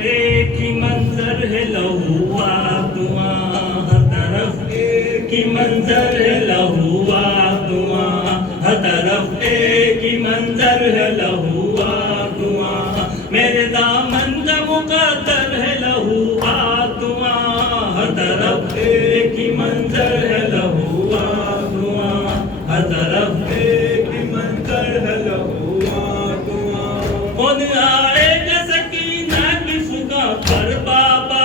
एक ही मंजर है, लहुआ धुआं, हर तरफ एक ही मंजर है, लहुआ धुआं, हर तरफ एक ही मंजर है, लहुआ धुआं। मेरे दामन का मुकद्दर है, लहुआ धुआं, हर तरफ एक ही मंजर है, लहुआ धुआं, हर तरफ एक ही मंजर है, लहुआ धुआं। कौन आएगा सकीना की फुगा पर बाबा,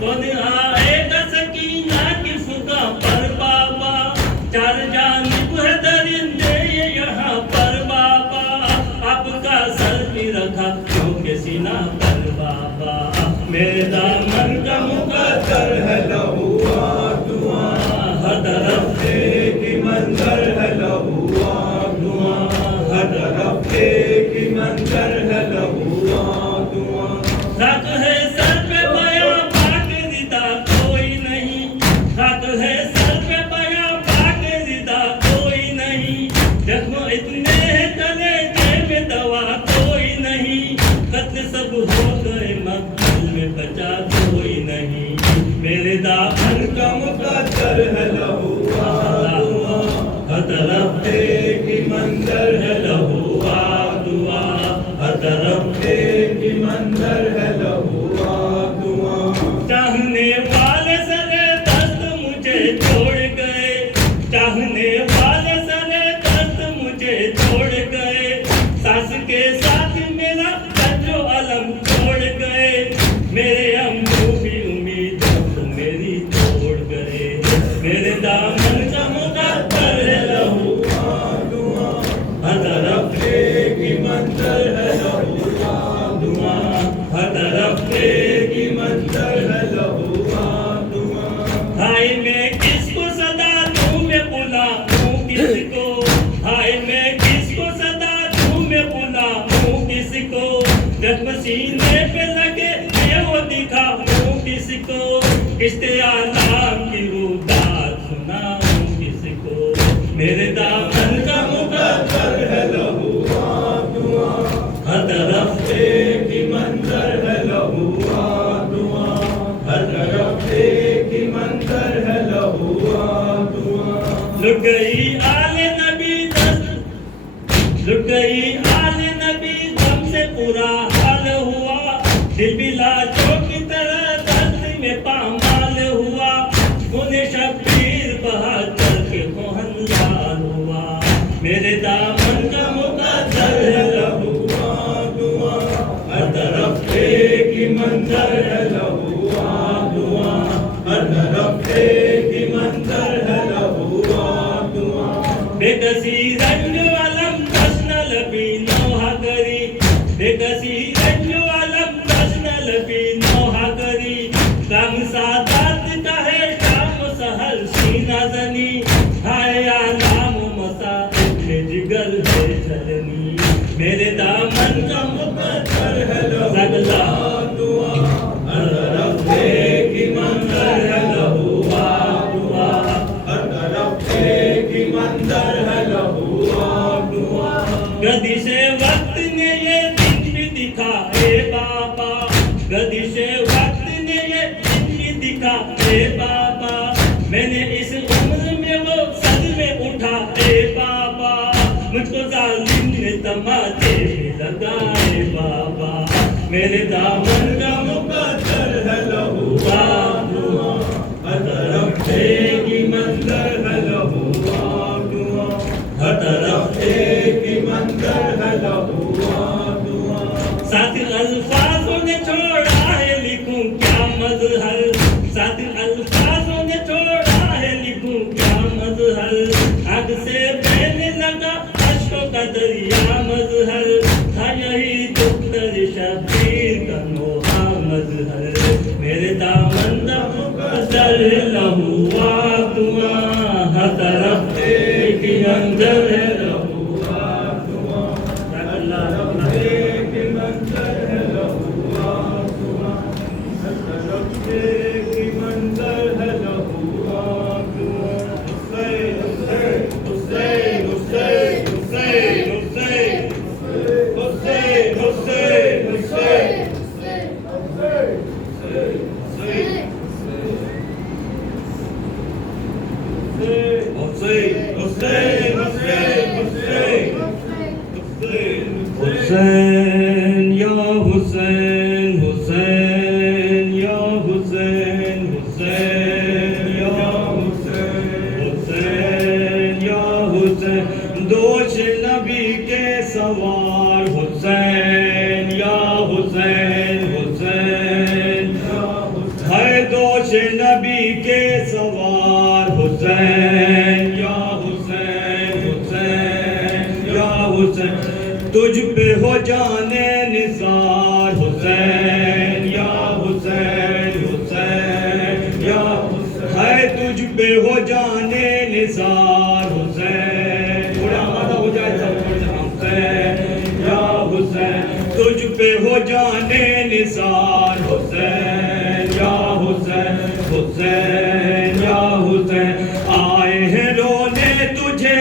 कौन आएगा सकीना की फुगा पर बाबा। चार जानिब है दरिंदे ये यहाँ पर बाबा, आपका सर भी रखा क्योंकि सीना पर बाबा। मेरे दामन का मुकद्दर है, लहुआ धुआं, हर तरफ एक ही मंजर है, लहुआ धुआं, हर तरफ एक ही मंजर है, लहुआ धुआं। हक है सर पे बया बाके रिदा कोई नहीं, हक है सर पे बया बाके रिदा कोई नहीं। जख्म इतने हैं कलेजे में दवा कोई नहीं, कत्ल सब हो गए मकतल में बचा कोई नहीं। मेरे दामन का मुकद्दर है, लहुआ धुआं, हर तरफ एक ही मंजर है, लहुआ धुआं, हर तरफ एक ही मंजर है, लहुआ धुआं। चाहने वाले सरे दस्त मुझे छोड़ गए, चाहने वाले सरे दस्त मुझे छोड़ गए। सास के साथ मेरा कच्चो अलम छोड़ गए, मेरे अम्मू भी उम्मीद मेरी तोड़ गए। मेरे दामन का मुकद्दर है, लहुआ धुआं, हर तरफ एक ही मंजर है, लहुआ धुआं, हर तरफ एक ही मंजर है, लहुआ धुआं। हाय मैं किसको सदा दूं मैं बुलाऊं किसको, हाय मैं किसको सदा दूं मैं बुलाऊं किसको। जख्म सीने पे लगे मैं वो दिखाऊं किसको, किस्ते आलाम की रुदात सुनाऊं किसको। मेरे दामन का मुकद्दर है, लहुआ धुआं, हर तरफ एक ही मंजर है, लहुआ धुआं, हर तरफ एक ही मंजर है, लहुआ धुआं। लुट गई आले नबी दस्त, लुट गई आले नबी दम से पूरा हाल हुआ। दिल भी लाशों की तरह दर्द में पामाल हुआ, उन्हें शब्बीर बहादुर के मोहनलाल हुआ। मेरे दामन का मुकद्दर है, लहुआ धुआं, हर तरफ एक ही मंजर है, लहुआ धुआं, हर तरफ एक ही मंजर है, लहुआ धुआं। बेकसी रंग अलम दस्न लबी नौहा करी, बेकसी रंग अलम दस्न लबी नौहा करी। काम सादात का है शाम सहर सीना जनी, हाय आलाम मसा जिगर है चलनी। मेरे दामन का मुकद्दर है, लहुआ धुआं, हर तरफ एक ही मंजर है, लहुआ धुआं, हर तरफ एक ही मंजर है, लहुआ धुआं। गदी से वक्त ने ये दिन भी दिखाए बाबा, गदी से वक्त ने ये दिन भी दिखाए बाबा। मैंने इस उम्र में वो सदमे उठाए बाबा, मुझको जालिम ने तमाचे लगाए बाबा। मेरे दामन का मुकद्दर है, लहुआ धुआं, हर तरफ एक ही मंजर है, लहुआ धुआं, हर तरफ एक ही मंजर है, लहुआ धुआं। साथ अल्फाजों ने छोड़ा है लिखूं क्या मजहर, साथ अल्फाजों ने छोड़ा है लिखूं क्या मजहर। आग से बहने लगा अश्कों का दरिया मजहर, था यही दुख्तर शब्बीर का नो हुसैन या हुसैन, हुसैन या हुसैन, हुसैन या हुसैन, हुसैन या हुसैन। दोष नबी के सवार हुसैन या हुसैन, हुसैन या हुसैन। है दोष नबी के सवार हुसैन या हुसैन, हुसैन या हुसैन। तुझ पे हो जाने निसार हुसैन या हुसैन, हुसैन या हुसैन। है तुझ पे हो जाने निसार हुसैन। थोड़ा आधा हो जाए सब हुसैन या हुसैन। तुझ पे हो जाने निसार हुसैन या हुसैन, हुसैन या हुसैन। आए हैं रोने तुझे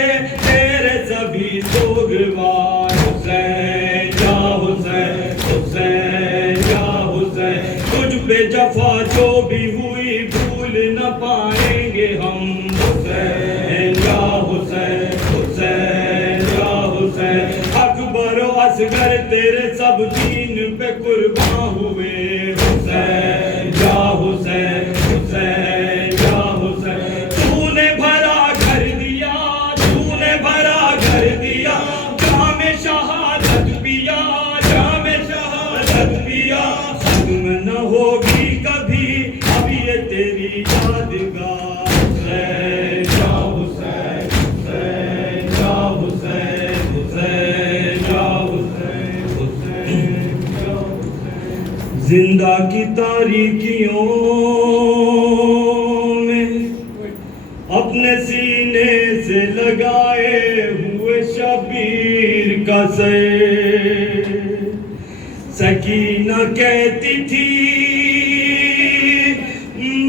तेरे सभी सोगवार हुसैन या हुसैन, हुसैन या हुसैन। तुझ पे जफा जो भी हुई भूल न पाएंगे हम हुसैन या हुसैन, हुसैन या हुसैन। अकबर असगर तेरे सब दीन पे कुर्बान हुए हुसैन या हुसैन, हुसैन या हुसैन। तूने भरा घर दिया, तूने भरा घर दिया, जामे शहादत पिया, जामे शहादत पिया। खत्म न होगी कभी अब ये तेरी यादगार हुसैन या हुसैन, हुसैन या हुसैन, हुसैन या हुसैन, हुसैन या हुसैन। जिंदा की तारीकियों में अपने सीने से लगाए हुए शबीर का सर सकीना कहती थी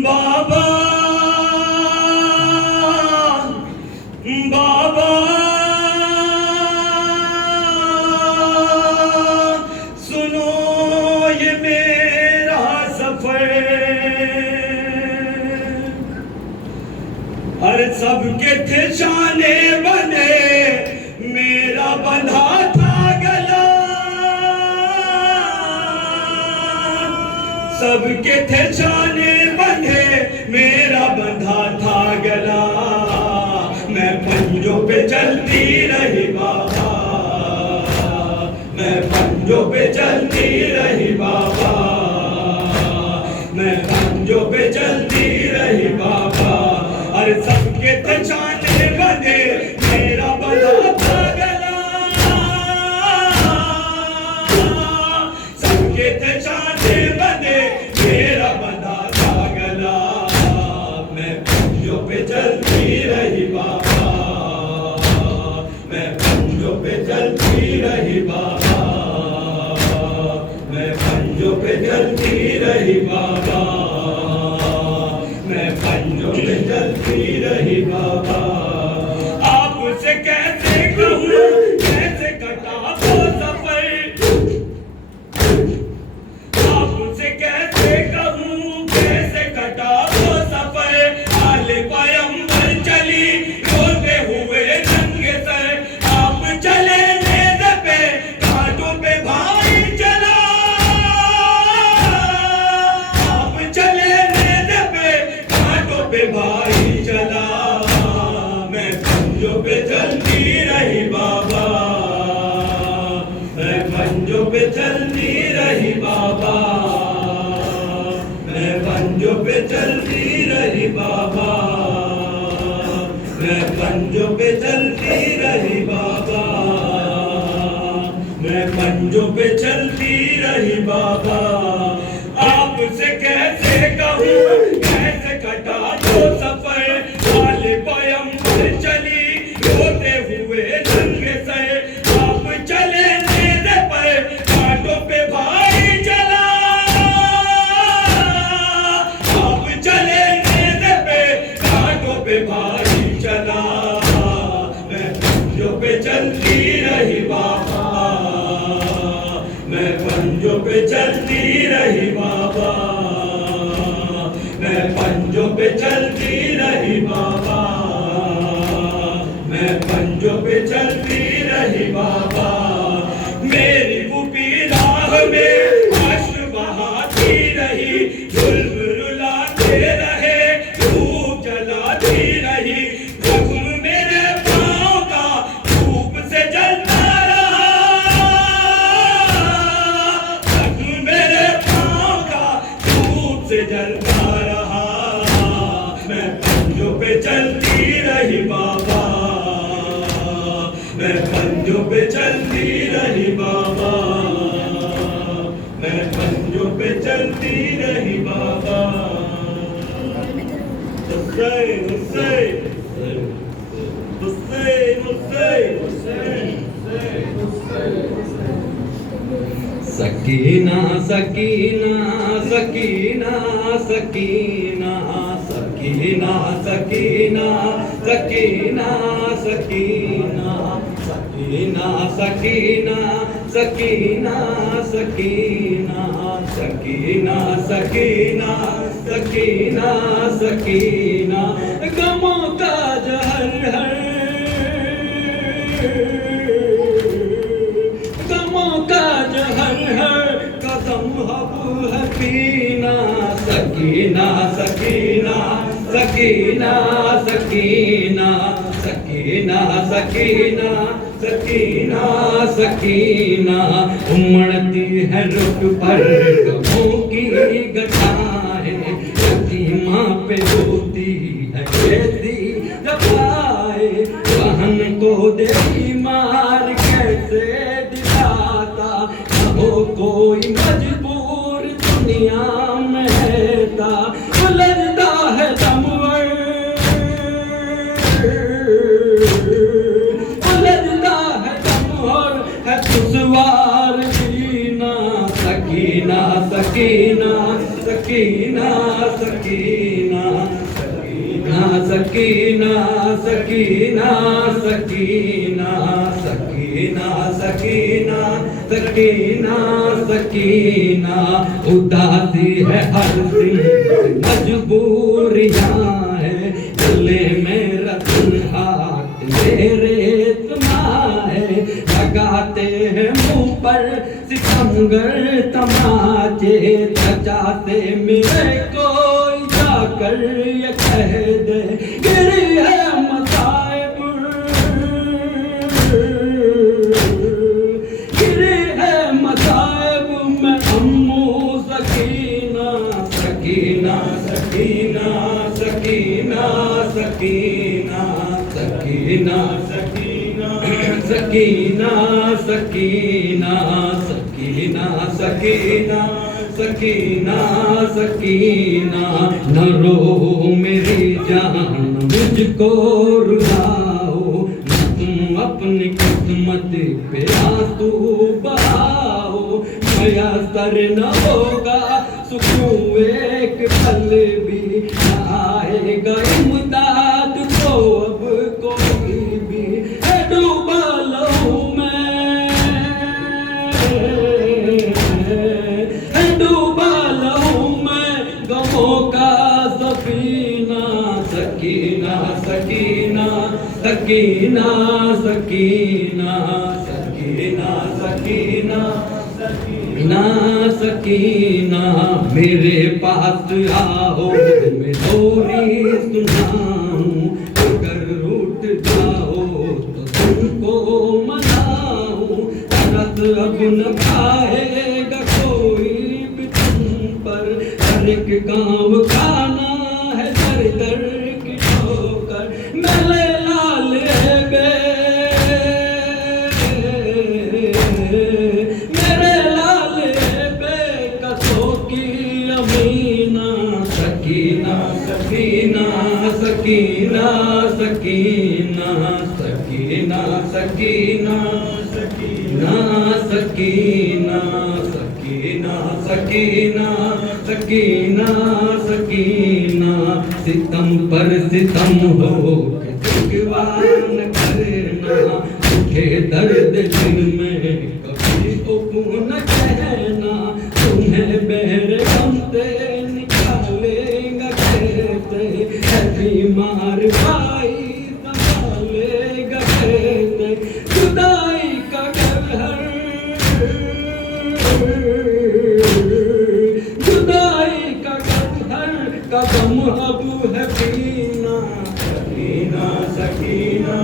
बाबा, बाबा सुनो ये मेरा सफर। हर सबके थे शाने बने, मेरा बंधा था गला। सबके थे शाने बंधे, मेरा बंधा था गला। मैं पंजों पे चलती रही बाबा, मैं पंजों पे चलती रही बाबा, मैं पंजों पे चलती रही बाबा। और सबके तछाने बंधे, मेरा बंधा था गला। सबके तछाने बंधे, मेरा बंधा था गला। मैं पंजों पे चलती रही बाबा, मैं पंजों पे चलती रही बाबा, मैं पंजों पे चलती रही बाबा, मैं पंजों पे चलती रही बाबा। आपसे कैसे कहूँ कैसे कटा वो सफर, आपसे कैसे कहूँ कैसे कटा वो सफर। आले पैगंबर चली रोते हुए नंगे सर। आप चले नेज़े पे कांटों पे भाई चला, आप चले नेज़े पे कांटों पे भाई चला। मैं पंजों पे चलती रही बाबा, मैं पंजों पे चलती रही बाबा, मैं पंजों पे चलती रही बाबा, मैं पंजों पे चलती रही बाबा, मैं पंजों पे चलती रही बाबा। आपसे कैसे कहूँ कैसे कटा जो सफर। आले पैगंबर चली रोते हुए नंगे सर। आप चले नेज़े पर कांटों पे भाई चला, आप चले नेज़े पे कांटों पे भाई चला। मैं पंजों पे चलती रही बाबा, मैं पंजों पे चलती रही बाबा, मैं पंजों पे चलती रही बाबा, मैं पंजों पे चलती रही बाबा। मेरी करती रही बाबा। हुसैन हुसैन हुसैन हुसैन सकीना सकीना सकीना सकीना सकीना सकीना सकीना सकीना सकीना सकीना सकीना सकीना सकीना सकीना सकीना सकीना गमों का जहर है, गमों का जहर है, कदम अब है पीना। सकीना सकीना सकीना सकीना सकीना सकीना सकीना सकीना उमड़ती है रुख पर गमों की गठाएं, यतीमा पे होती है कैसी जबाए, बहन को देती मार कैसे दिलाता, न हो कोई मजबूर दुनिया में रहता, उलझता है दमवर, उलझता है दमवर, है दुश्वार जीना। सकीना सकीना सकीना सकीना सकीना सकीना सकीना सकीना सकीना सकीना सकीना उदासी है हर दिन मजबूरियां है, गले मेरा हाथ मेरे सुना है, लगाते हैं मुंह पर सितमगर तमाचे, सजाते मेरे कोई जाकर ये कह दे गिरी है मसाइब, गिरी है मसाइब में अम्मू सकीना। सकीना सकीना सकीना सकीना सकीना सकीना सकीना सकीना सकीना सकीना सकीना सकीना न रो मेरी जान मुझको रुलाओ, न तुम अपनी किस्मत पे आंसू बहाओ, मयसर न होगा सुकून एक पल भी, न आएगा इमदाद को अब कोई भी, है डूबा लहू में, है डूबा लहू में गमों का सफीना। सकीना सकीना सकीना सकीना सकीना सकीना सकीना सकीना मेरे पास आओ मैं थोड़ी सुनाऊं, अगर रूठ जाओ तो तुमको मनाऊं, तरस अब न खाएगा कोई भी तुम पर, हर एक काम खाना है दर दर की ठोकर, मेले लाल बे मेरे लाल बेकसों की अमीना। सकीना सकीना सकीना सकीना सकीना सकीना सकीना सकीना सकीना सकीना सकीना सकीना सितम पर सितम हो भगवान करना, उठे दर्द दिल में कभी न कहना, तुम्हें बेर हमसे निकालेगा कैसे, है बीमार भाई संभालेगा कैसे, जुदाई का घर जुदाई का घर कदम अब है पीना। सकीना सकीना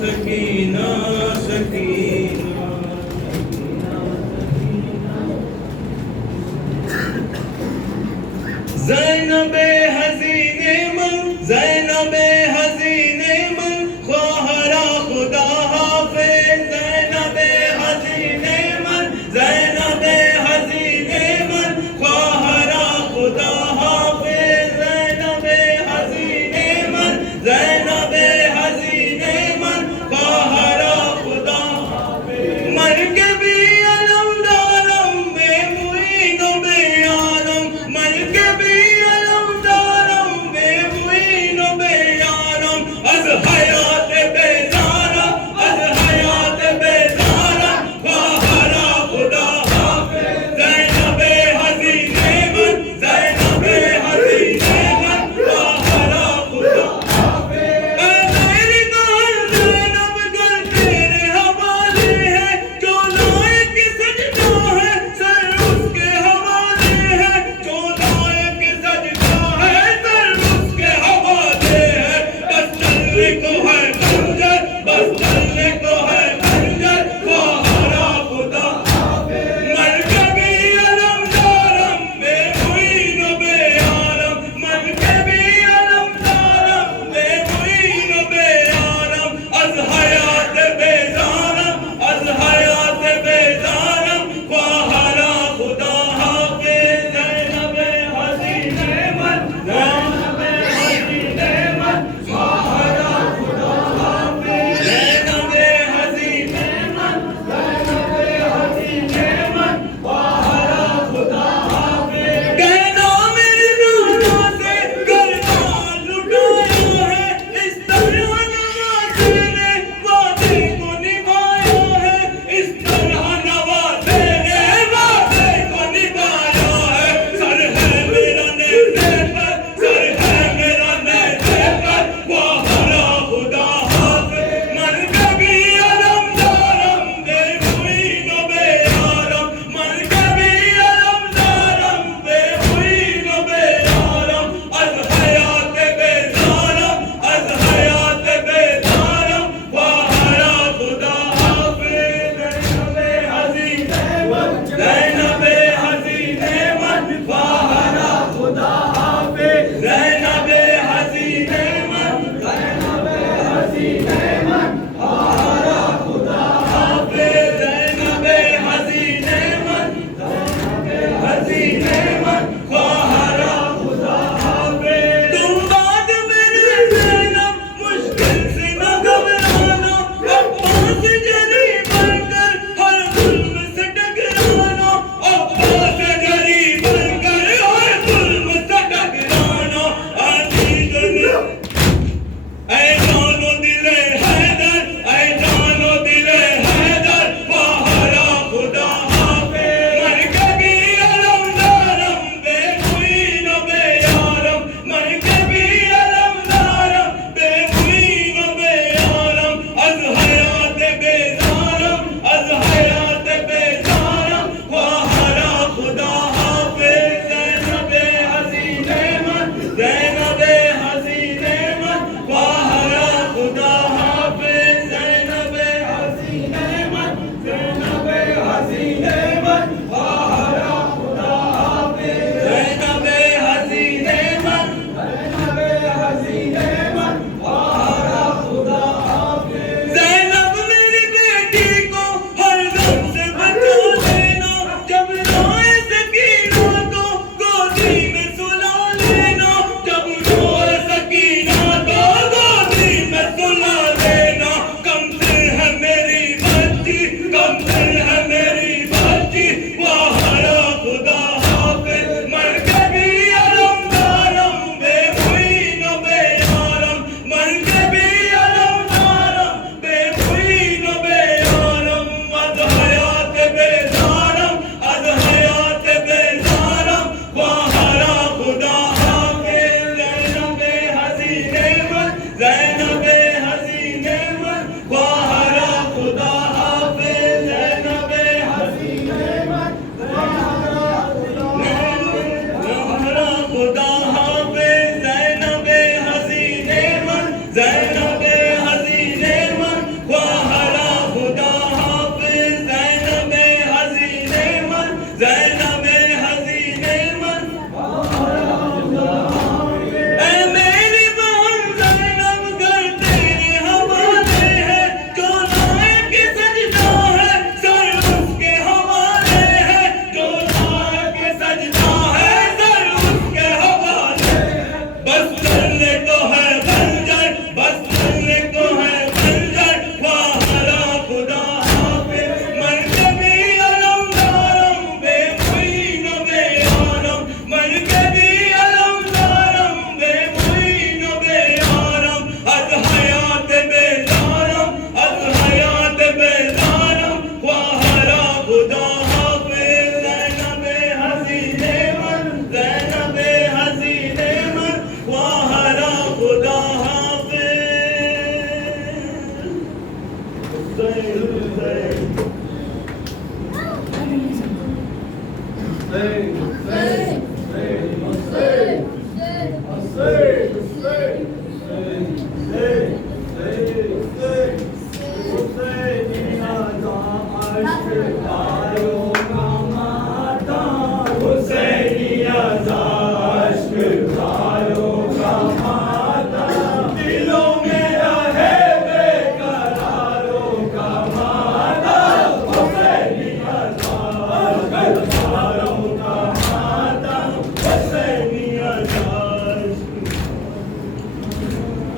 सकीना सकीना ज़ैनबे हसीने मन ज़ैनबे हसीने मन ख्वाहरा खुदा हाफ़िज़ ज़ैनबे हसीने मन ज़ैनबे हसीने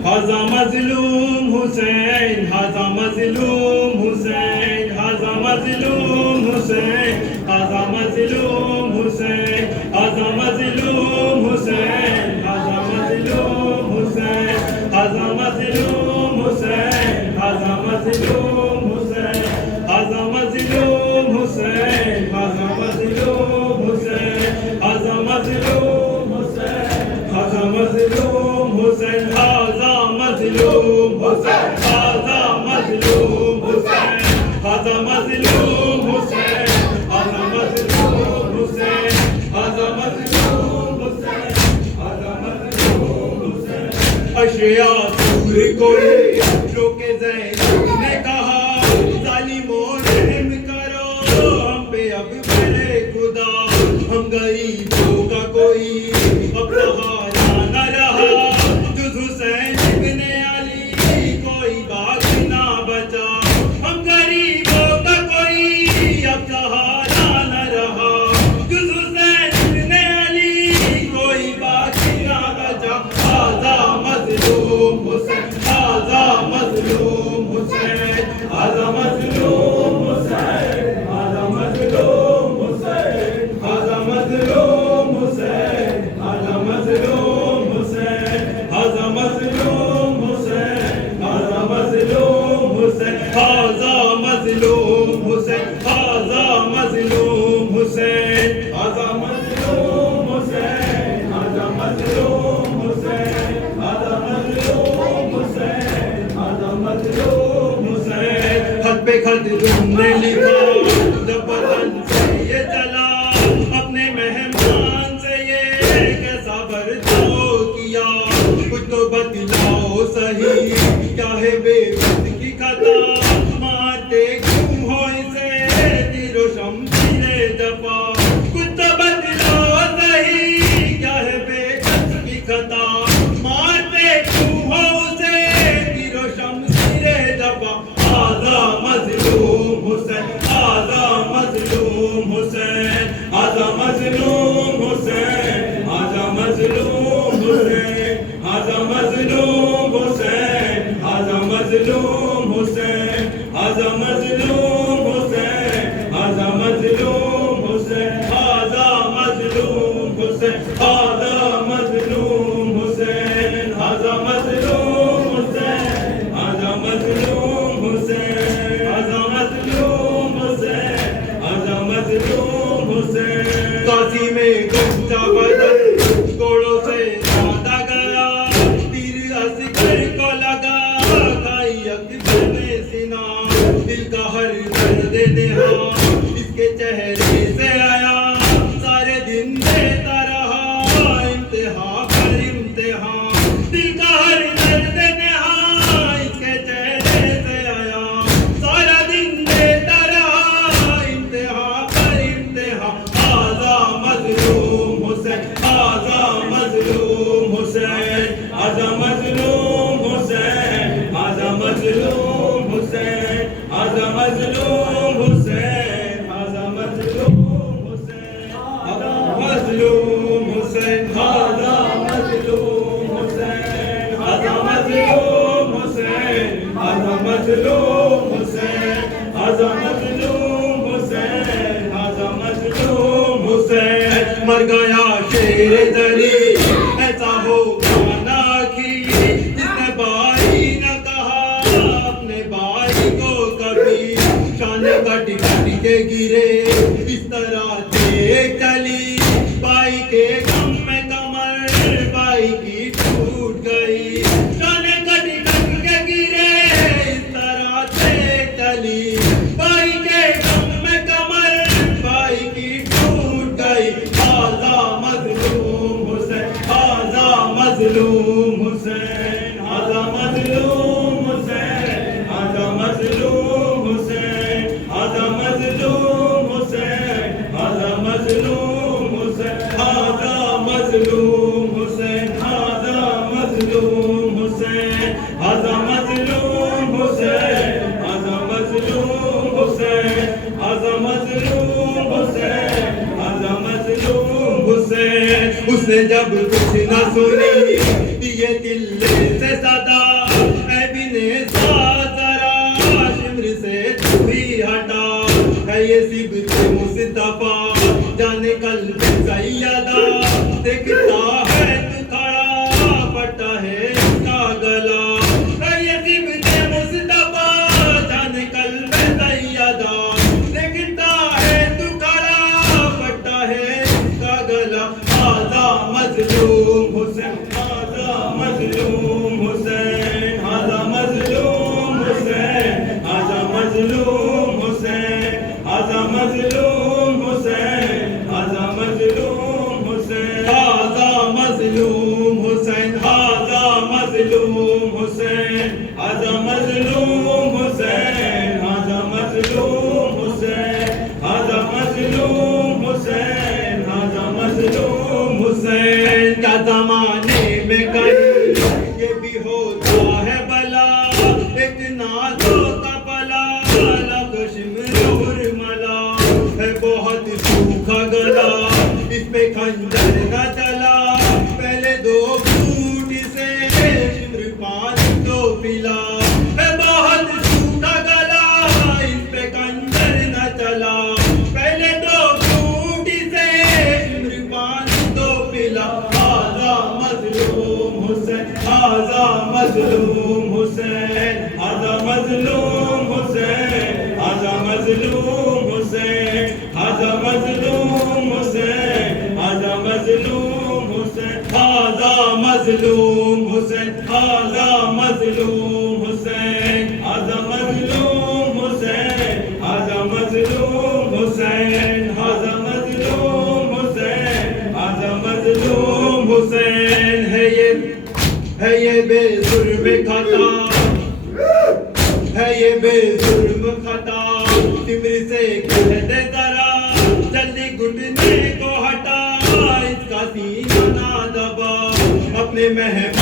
हाजा मजलूम हुसैन, हाजा मजलूम हुसैन, हाजा मजलूम हुसैन, हाजा मजलूम हुसैन, हाजा मजलूम हुसैन, हाजा मजलूम हुसैन, हाजा मजलूम हुसैन, हाजा मजलूम हुसैन, हाजा मजलूम हुसैन, हाजा मजलूम हुसैन, हाजा मजलूम हुसैन, हाजा मजलूम हुसैन, हाजा मजलूम हुसैन, हाजा मजलूम हुसैन, हाजा मजलूम हुसैन, हाजा मजलूम हुसैन, हाजा मजलूम हुसैन, हाजा मजलूम हुसैन। अशरिया सूर कोई रोके ज़ैनब ने कहा, ज़ालिमों रहम करो हम पे अब बड़े खुदा, हम गरीबों का कोई अब सहारा न रहा, जुज़ हुसैन इब्ने अली कोई बाकी ना बचा, हम गरीबों का कोई अब सहारा न रहा, जुज़ हुसैन इब्ने अली कोई बाकी ना बचा। हाज़ा मज़लूम हुसैन, हाज़ा मज़लूम हुसैन, हाज़ा मज़लूम हुसैन, हाज़ा मज़लूम हुसैन, हाज़ा मज़लूम हुसैन, हाज़ा मज़लूम हुसैन, हाज़ा मज़लूम हुसैन, हाज़ा मज़लूम हुसैन, हाज़ा मज़लूम हुसैन, हाज़ा मज़लूम हुसैन, हाज़ा मज़लूम हुसैन, हाज़ा मज़लूम हुसैन, हाज़ा मज़लूम हुसैन, हाज़ा मज़लूम हुसैन। खत पे खत तुमने लिखा जब वतन से ये चला, अपने मेहमान से ये कैसा बर्ताव किया, कुछ तो बतलाओ सही क्या है बेबस की खता, मारते क्यों हो इसे तीरो शमशीरे जफा, कुछ तो बतलाओ सही क्या है बेबस की खता, मारते क्यों हो उसे तीरो शमशीरे जफा। हाज़ा मज़लूम हुसैन, हाज़ा मज़लूम हुसैन, हाज़ा मज़लूम हुसैन, हाज़ा मज़लूम हुसैन, हाज़ा मज़लूम हुसैन, हाज़ा मज़लूम हुसैन, हाज़ा मज़लूम हुसैन, हाज़ा मज़लूम हुसैन, हाज़ा मज़लूम हुसैन, हाज़ा मज़लूम हुसैन, हाज़ा मज़लूम हुसैन, हाज़ा मज़लूम हुसैन, हाज़ा मज़लूम हुसैन, हाज़ा मज़लूम हुसैन। काशी में गुंजा बदल घोड़ों से लादा गया, तीर असगर को लगा खाई अकबर ने सीना, दिल का हर दर्द नेहा इसके चेहरे से आया, सारे दिन देता रहा इम्तिहा पर इम्तिहा, दिल का हर दर्द नेहा इसके चेहरे से आया, सारा दिन देता रहा इम्तिहा पर इम्तिहा। हाज़ा मज़लूम हुसैन, हाज़ा मज़लूम हुसैन, हाज़ा मज़लूम हुसैन, हाज़ा मज़लूम हुसैन, हाज़ा मज़लूम हुसैन, हाज़ा मज़लूम हुसैन, हाज़ा मज़लूम हुसैन, हाज़ा मज़लूम हुसैन, हाज़ा मज़लूम हुसैन, हाज़ा मज़लूम हुसैन, हाज़ा मज़लूम हुसैन, हाज़ा मज़लूम हुसैन। मर गया शेर दरी ऐसा होगा ना कि जिसने भाई न कहा अपने भाई को कभी, शान कट कट के गिरे इस तरह देख चली, भाई के गम में कमर भाई की टूट गई, शान कट कट के गिरे इस तरह देख चली, भाई के गम में कमर भाई की टूट गई। मजलूम हुसैन, हाजा मजलूम हुसैन, हाजा मजलूम हुसैन, हाजा मजलूम हुसैन, हाजा मजलूम हुसैन, हाजा मजलूम हुसैन, हाजा मजलूम हुसैन। उसने जब कुछ न सुनी दिए दिल से सदा, ऐ बिने साजरा शिम्र से तू भी हटा। है ये सिबत मुस्तफा जाने कल्ब सैयदा, देखता है तू खड़ा पटा है इसका गला। है ये सिबत मुस्तफा जाने कल्ब सैयदा, देखता है तू खड़ा पटा है इसका गला। हाजा मजलूम हुसैन, हाजा मजलूम हुसैन, हाजा मजलूम हुसैन, हाजा मजलूम हुसैन, हाजा मजलूम हुसैन, हाजा मजलूम हुसैन, हाजा मजलूम हुसैन, हाजा मजलूम हुसैन, हाजा मजलूम हुसैन, हाजा मजलूम हुसैन, हाजा मजलूम हुसैन, हाजा मजलूम हुसैन। क्या जमाने में कहीं ये भी होता है भला, एक नाज़ों का भला मला है बहुत सूखा गला, इस पे खंजर न चला। पहले दो घूंट से शिम्र पानी तो पिला, है बहुत सूखा गला, इस पे खंजर न चला। पहले दो घूंट से शिम्र पानी तो पिला। हाजा मजलूम हुसैन, हाजा मजलूम हुसैन, हाजा मजलूम हुसैन, हाजा मजलूम हुसैन, हाजा मजलूम हुसैन, हाजा मजलूम हुसैन, हाजा मजलूम हुसैन, हाजा मजलूम हुसैन, हाजा मजलूम हुसैन, हाजा मजलूम हुसैन, हाजा मजलूम हुसैन, हाजा मजलूम हुसैन। है ये बेजुर्म खता, है ये बेजुर्म खता, सिमर से कह दे जरा जल्दी घुटने को हटा, इसका सीना ना दबा, अपने महबूब